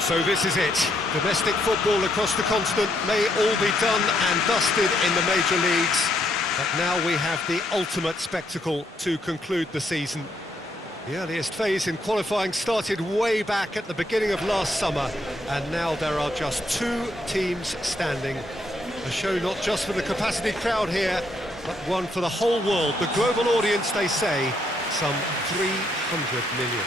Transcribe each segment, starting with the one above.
So this is it. Domestic football across the continent may all be done and dusted in the major leagues, but now we have the ultimate spectacle to conclude the season. The earliest phase in qualifying started way back at the beginning of last summer, and now there are just 2 teams standing. A show not just for the capacity crowd here, but one for the whole world. The global audience, they say, some 300 million.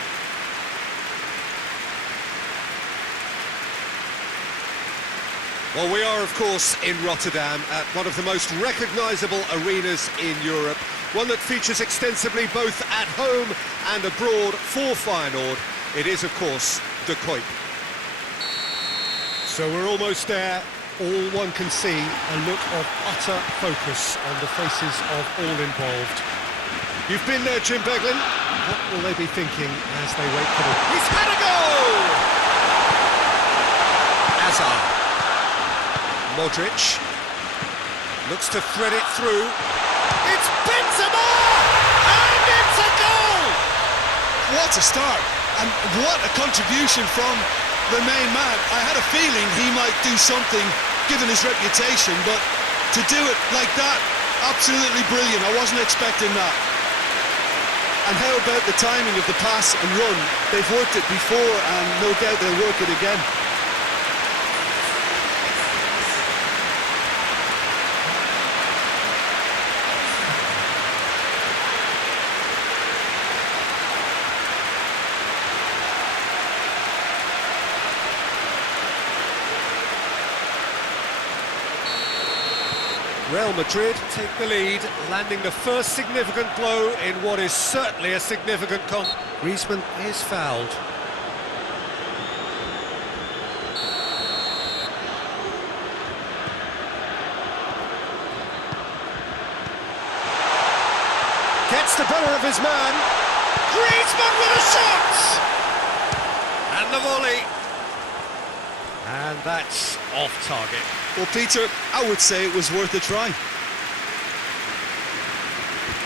Well, we are, of course, in Rotterdam, at one of the most recognisable arenas in Europe, one that features extensively both at home and abroad for Feyenoord. It is, of course, De Kuip. So we're almost there. All one can see, a look of utter focus on the faces of all involved. You've been there, Jim Beglin. What will they be thinking as they wait for the... He's had a goal! Hazard. Modric looks to thread it through. It's Benzema! And it's a goal! What a start, and what a contribution from the main man. I had a feeling he might do something, given his reputation, but to do it like that, absolutely brilliant. I wasn't expecting that. And how about the timing of the pass and run? They've worked it before, and no doubt they'll work it again. Real Madrid take the lead, landing the first significant blow in what is certainly a significant Griezmann is fouled. Gets the better of his man. Griezmann with a shot! And the volley. And that's off target. Well, Peter, I would say it was worth a try.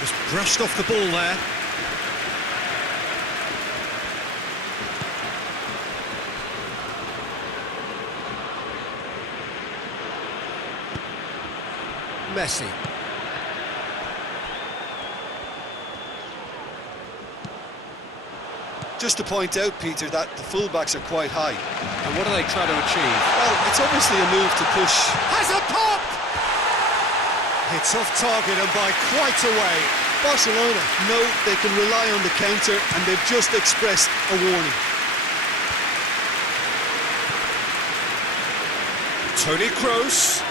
Just brushed off the ball there. Messi. Just to point out, Peter, that the fullbacks are quite high. And what are they trying to achieve? Well, it's obviously a move to push. Has a pop! It's off target and by quite a way. Barcelona know they can rely on the counter, and they've just expressed a warning. Toni Kroos.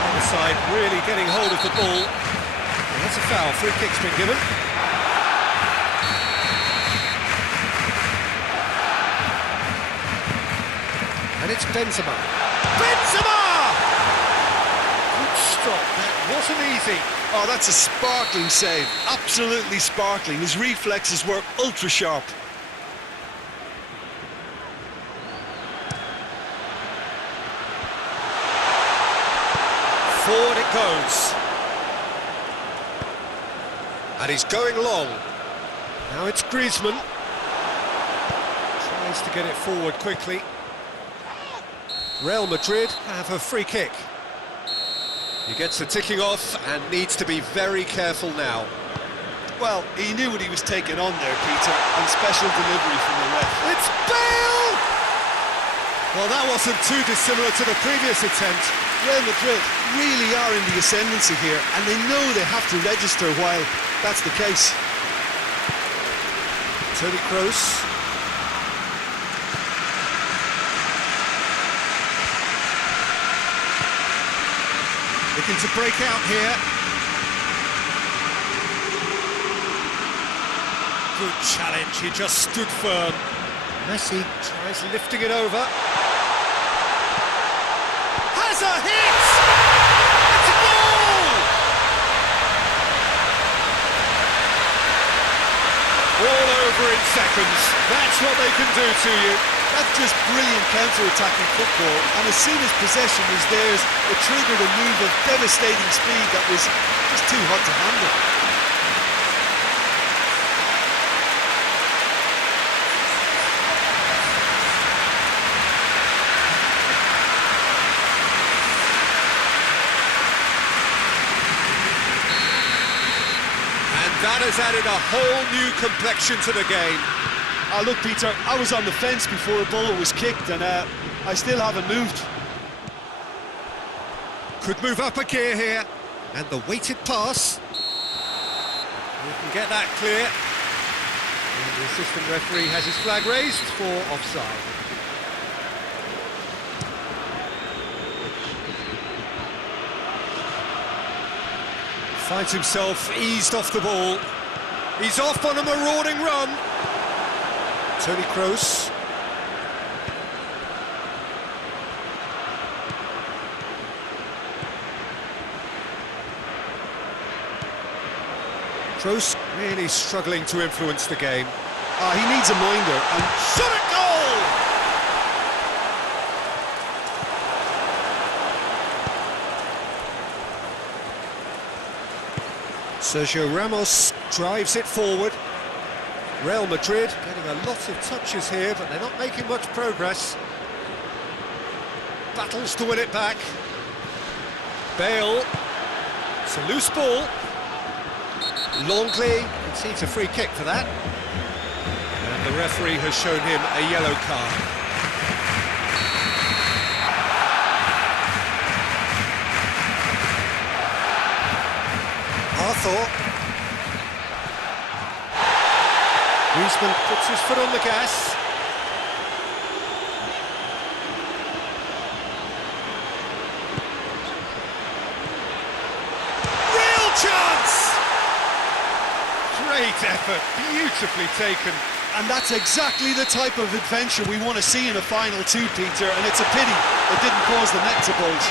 Other side really getting hold of the ball. And that's a foul. Free kick's been given. And it's Benzema. Benzema! Good stop, that wasn't easy. Oh, that's a sparkling save. Absolutely sparkling. His reflexes were ultra sharp. Forward it goes. And he's going long. Now it's Griezmann. Tries to get it forward quickly. Real Madrid have a free kick. He gets the ticking off and needs to be very careful now. Well, he knew what he was taking on there, Peter, and special delivery from the ref. It's Bale! Well, that wasn't too dissimilar to the previous attempt. Real Madrid really are in the ascendancy here, and they know they have to register while that's the case. Toni Kroos. Looking to break out here. Good challenge, he just stood firm. Messi tries lifting it over. Has a hit! It's a goal! All over in seconds. That's what they can do to you. That's just brilliant counter-attacking football, and as soon as possession was theirs, it triggered a move of devastating speed that was just too hot to handle. has added a whole new complexion to the game. Look, Peter, I was on the fence before a ball was kicked, and I still haven't moved. Could move up a gear here, and the weighted pass. We can get that clear. And the assistant referee has his flag raised for offside. Finds himself eased off the ball. He's off on a marauding run. Toni Kroos. Kroos really struggling to influence the game. He needs a minder, and Shot at goal! Sergio Ramos drives it forward. Real Madrid getting a lot of touches here, but they're not making much progress. Battles to win it back. Bale. It's a loose ball. Longley concedes a free kick for that. And the referee has shown him a yellow card. Arthur. Griezmann puts his foot on the gas. Real chance! Great effort, beautifully taken. And that's exactly the type of adventure we want to see in a final two, Peter, and it's a pity it didn't cause the net to bulge.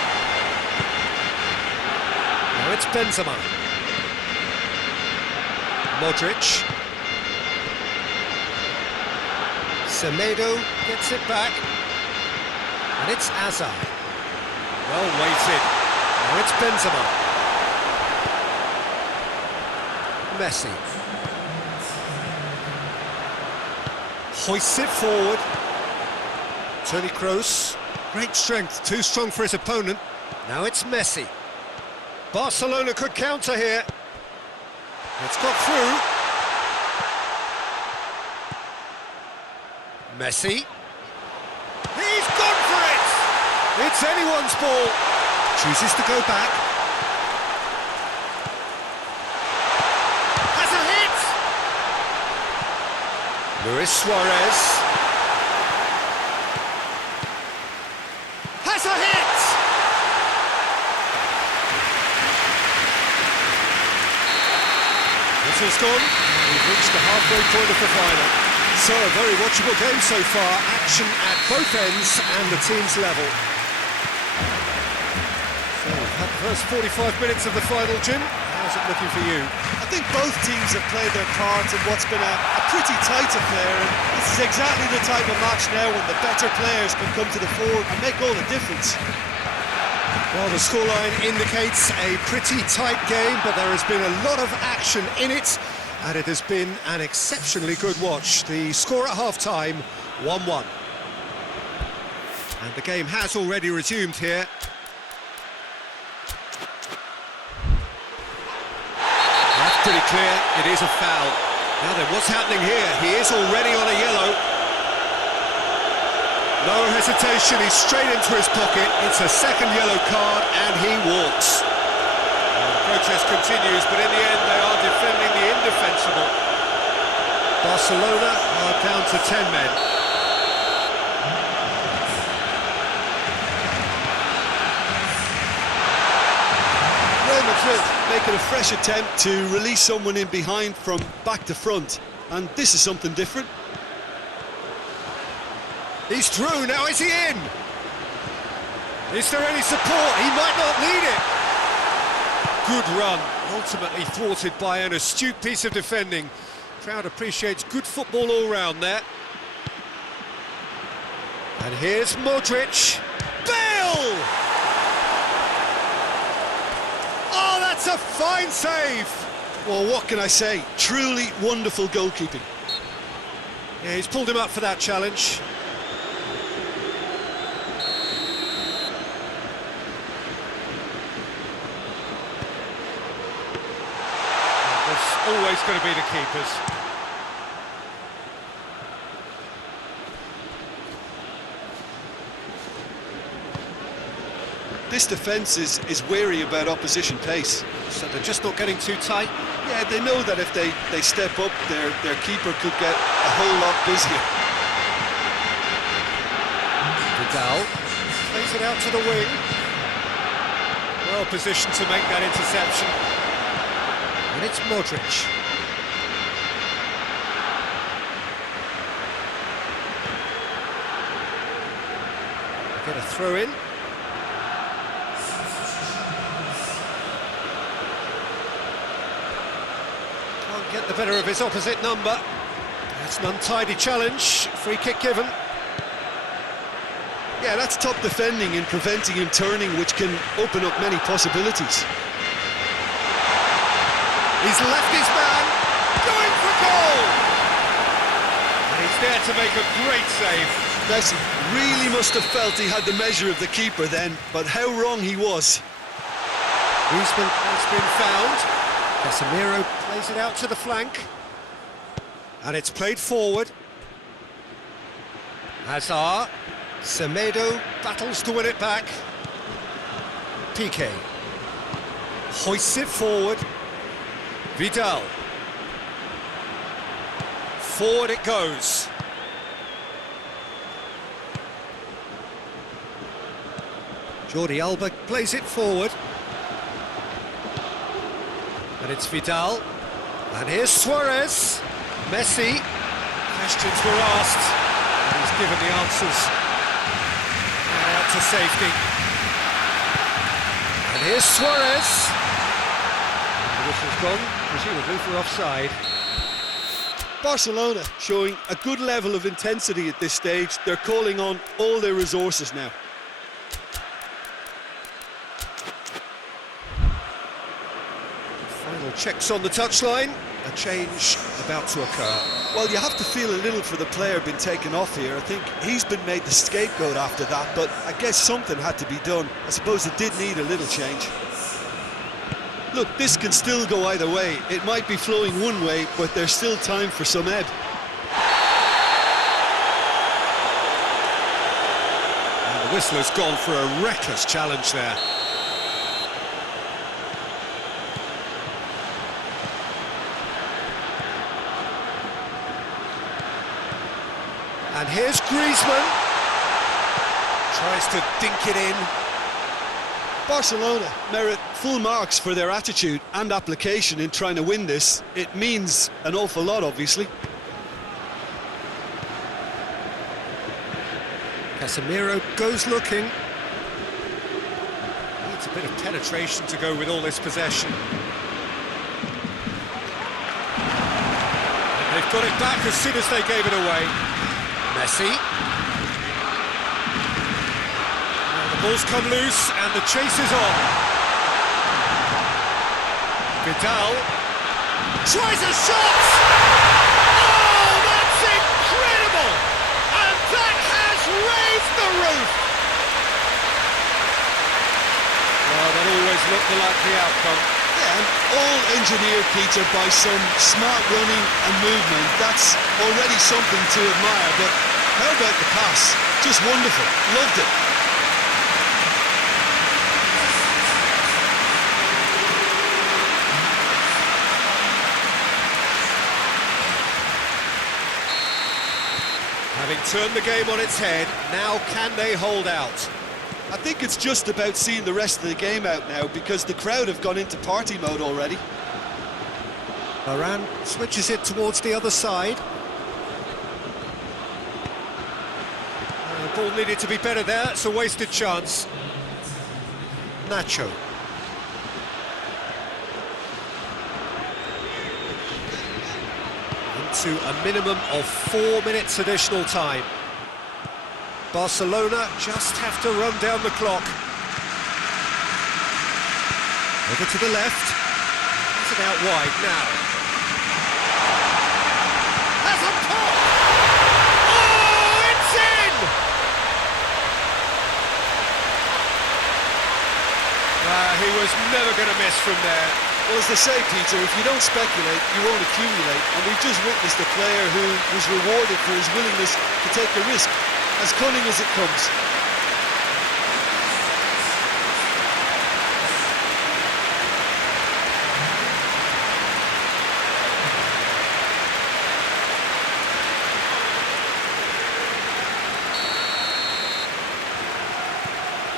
Now it's Benzema. Modric. Semedo gets it back. And it's Hazard. Well weighted. Now it's Benzema. Messi. Hoists it forward. Toni Kroos. Great strength, too strong for his opponent. Now it's Messi. Barcelona could counter here. It's got through. Messi. He's gone for it! It's anyone's ball. Chooses to go back. Has a hit! Luis Suarez. Has a hit! Whistle's gone. We've reached the halfway point of the final. So, a very watchable game so far. Action at both ends and the team's level. So, we've had the first 45 minutes of the final, Jim. How's it looking for you? I think both teams have played their part in what's been a pretty tight affair, and this is exactly the type of match now when the better players can come to the fore and make all the difference. Well, the scoreline indicates a pretty tight game, but there has been a lot of action in it, and it has been an exceptionally good watch. The score at half-time, 1-1. And the game has already resumed here. That's pretty clear, it is a foul. Now then, what's happening here? He is already on a yellow. No hesitation, he's straight into his pocket. It's a second yellow card, and he walks. Well, the protest continues, but in the end they are defending the indefensible. Barcelona are down to 10 men. Real Madrid making a fresh attempt to release someone in behind from back to front, and this is something different. He's through, now is he in? Is there any support? He might not need it. Good run, ultimately thwarted by an astute piece of defending. Crowd appreciates good football all round there. And here's Modric. Bale! Oh, that's a fine save! Well, what can I say? Truly wonderful goalkeeping. Yeah, he's pulled him up for that challenge. always going to be the keepers. This defence is wary about opposition pace. So they're just not getting too tight. Yeah, they know that if they step up, their keeper could get a whole lot busier. Vidal plays it out to the wing. Well positioned to make that interception. And it's Modric. Get a throw in. Can't get the better of his opposite number. That's an untidy challenge. Free kick given. Yeah, that's top defending and preventing him turning, which can open up many possibilities. He's left his man, going for goal! And he's there to make a great save. Messi really must have felt he had the measure of the keeper then, but how wrong he was. Griezmann has been found. Casemiro plays it out to the flank. And it's played forward. Hazard. Semedo battles to win it back. Piqué hoists it forward. Vidal. Forward it goes. Jordi Alba plays it forward. And it's Vidal. And here's Suarez. Messi. Questions were asked. And he's given the answers. And out to safety. And here's Suarez. And the whistle's gone, presumably for offside. Barcelona showing a good level of intensity at this stage. They're calling on all their resources now. Final checks on the touchline. A change about to occur. Well, you have to feel a little for the player being taken off here. I think he's been made the scapegoat after that, but I guess something had to be done. I suppose it did need a little change. Look, this can still go either way. It might be flowing one way, but there's still time for some ebb. And the whistler's gone for a reckless challenge there. And here's Griezmann. Tries to dink it in. Barcelona merit full marks for their attitude and application in trying to win this. It means an awful lot, obviously. Casemiro goes looking. Needs a bit of penetration to go with all this possession. And they've got it back as soon as they gave it away. Messi. The ball's come loose and the chase is on. Vidal tries a shot! Oh, that's incredible! And that has raised the roof! Well, that always looked the likely outcome. Yeah, and all engineered, Peter, by some smart running and movement. That's already something to admire, but how about the pass? Just wonderful. Loved it. Having turned the game on its head, now can they hold out? I think it's just about seeing the rest of the game out now, because the crowd have gone into party mode already. Varane switches it towards the other side. The ball needed to be better there, it's a wasted chance. Nacho. Into a minimum of 4 minutes additional time. Barcelona just have to run down the clock. Over to the left. Has it out wide now. Has a pop! Oh, it's in! He was never going to miss from there. Well, as they say, Peter, if you don't speculate, you won't accumulate. And we've just witnessed a player who was rewarded for his willingness to take a risk, as cunning as it comes.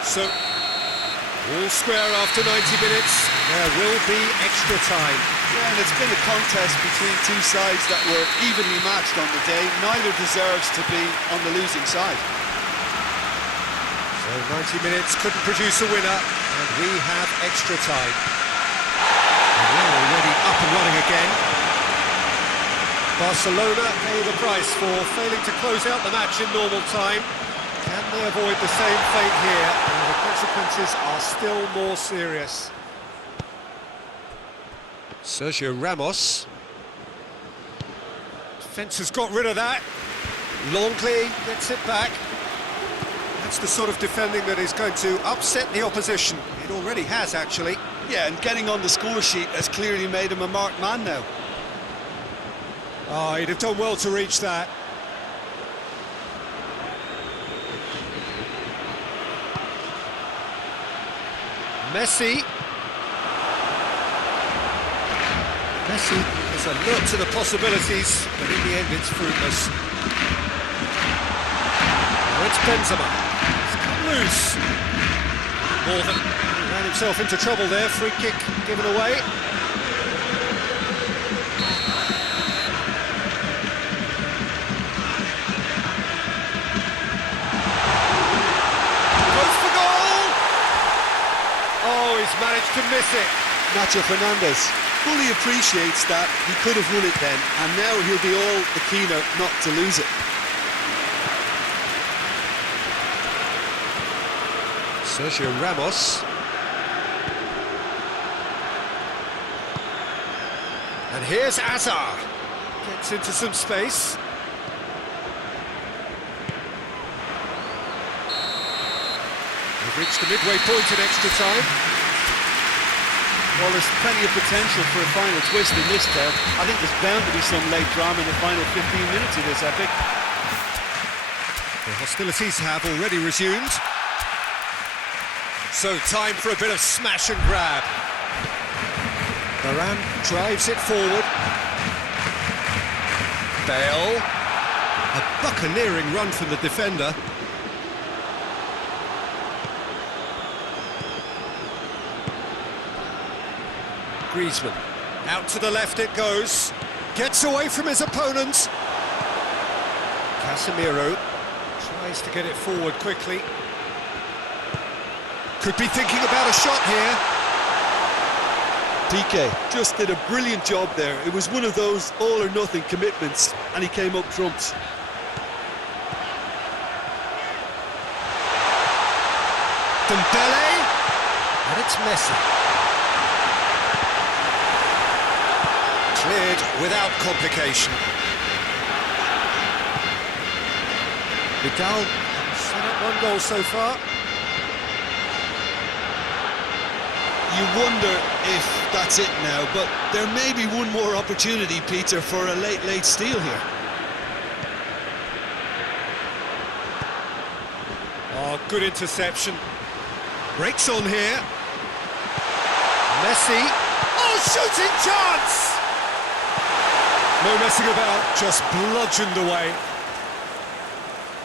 So, all square after 90 minutes, there will be extra time. Yeah, and it's been a contest between two sides that were evenly matched on the day. Neither deserves to be on the losing side. So 90 minutes couldn't produce a winner, and we have extra time. And we're already up and running again. Barcelona pay the price for failing to close out the match in normal time. Can they avoid the same fate here? And the consequences are still more serious. Sergio Ramos. Defence has got rid of that. Longley gets it back. That's the sort of defending that is going to upset the opposition. It already has, actually. Yeah, and getting on the score sheet has clearly made him a marked man now. Oh, he'd have done well to reach that. Messi is alert to the possibilities, but in the end it's fruitless. Now it's Benzema. He's come loose. More than he ran himself into trouble there. Free kick given away. Goes for goal! Oh, he's managed to miss it. Nacho Fernandez fully appreciates that he could have won it then, and now he'll be all the keener not to lose it. Sergio Ramos. And here's Azar. Gets into some space. We've reached the midway point in extra time. Well, there's plenty of potential for a final twist in this tale. I think there's bound to be some late drama in the final 15 minutes of this epic. The hostilities have already resumed. So time for a bit of smash and grab. Varane drives it forward. Bale. A buccaneering run from the defender. Griezmann, out to the left it goes, gets away from his opponent. Casemiro tries to get it forward quickly. Could be thinking about a shot here. PK just did a brilliant job there. It was one of those all-or-nothing commitments, and he came up trumps. Dembele, and it's Messi. Cleared without complication. Vidal set up one goal so far. You wonder if that's it now, but there may be one more opportunity, Peter, for a late steal here. Oh, good interception. Breaks on here. Messi. Oh, shooting chance! No messing about, just bludgeoned away.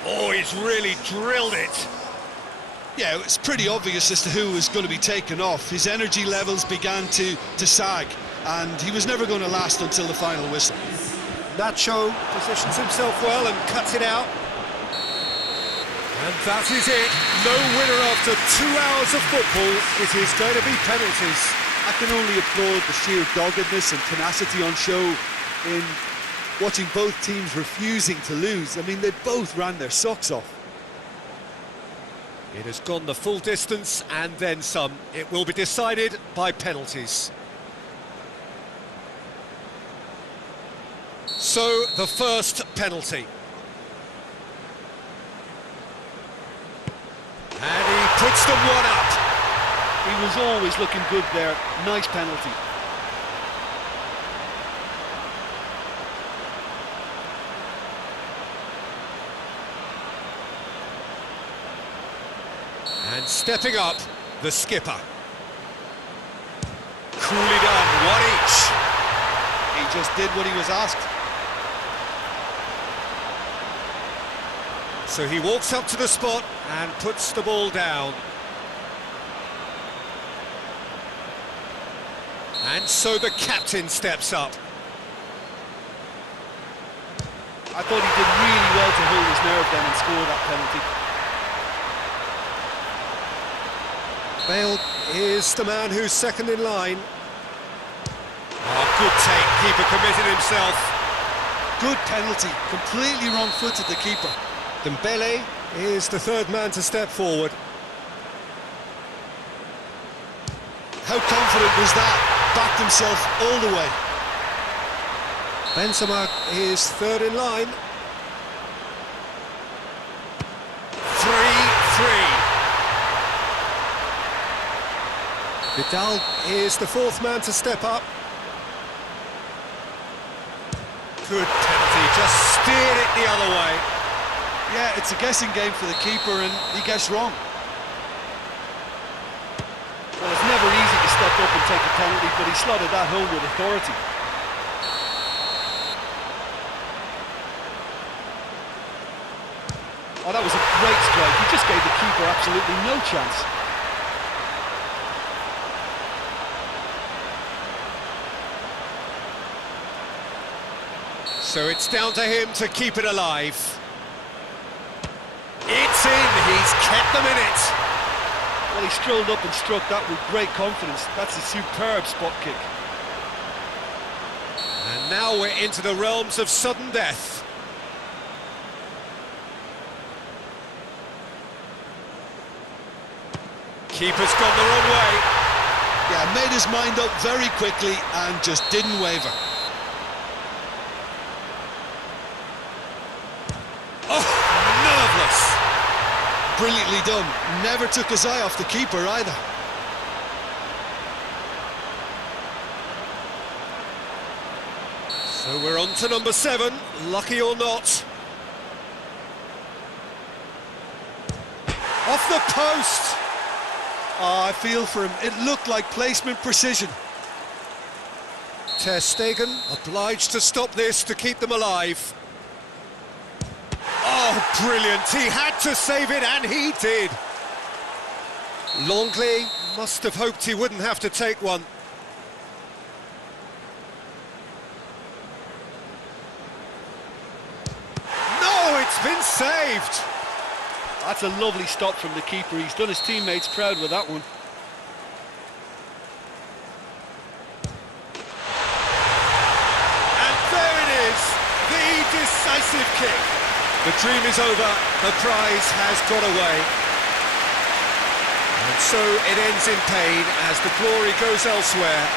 Oh, he's really drilled it. Yeah, it's pretty obvious as to who was going to be taken off. His energy levels began to sag, and he was never going to last until the final whistle. Nacho positions himself well and cuts it out. And that is it. No winner after 2 hours of football. It is going to be penalties. I can only applaud the sheer doggedness and tenacity on show in watching both teams refusing to lose. I mean, they both ran their socks off. It has gone the full distance and then some. It will be decided by penalties. So, the first penalty. And he puts them one up. He was always looking good there. Nice penalty. And stepping up, the skipper. Coolly done, one each. He just did what he was asked. So he walks up to the spot and puts the ball down. And so the captain steps up. I thought he did really well to hold his nerve then and score that penalty. Bale is the man who's second in line. Oh, good take, keeper committed himself. Good penalty, completely wrong-footed the keeper. Dembele is the third man to step forward. How confident was that? Backed himself all the way. Benzema is third in line. 3-3. Vidal is the fourth man to step up. Good penalty, just steered it the other way. Yeah, it's a guessing game for the keeper and he guessed wrong. Well, it's never easy to step up and take a penalty, but he slotted that home with authority. Oh, that was a great strike. He just gave the keeper absolutely no chance. So it's down to him to keep it alive. It's in, he's kept them in it. Well, he strolled up and struck that with great confidence. That's a superb spot kick. And now we're into the realms of sudden death. Keeper's gone the wrong way. Yeah, made his mind up very quickly and just didn't waver. Oh, nerveless. Brilliantly done. Never took his eye off the keeper either. So we're on to number 7, lucky or not. Off the post. Oh, I feel for him. It looked like placement precision. Ter Stegen obliged to stop this to keep them alive. Oh, brilliant. He had to save it, and he did. Longley must have hoped he wouldn't have to take one. No, it's been saved. That's a lovely stop from the keeper. He's done his teammates proud with that one. And there it is, the decisive kick. The dream is over, the prize has got away. And so it ends in pain as the glory goes elsewhere.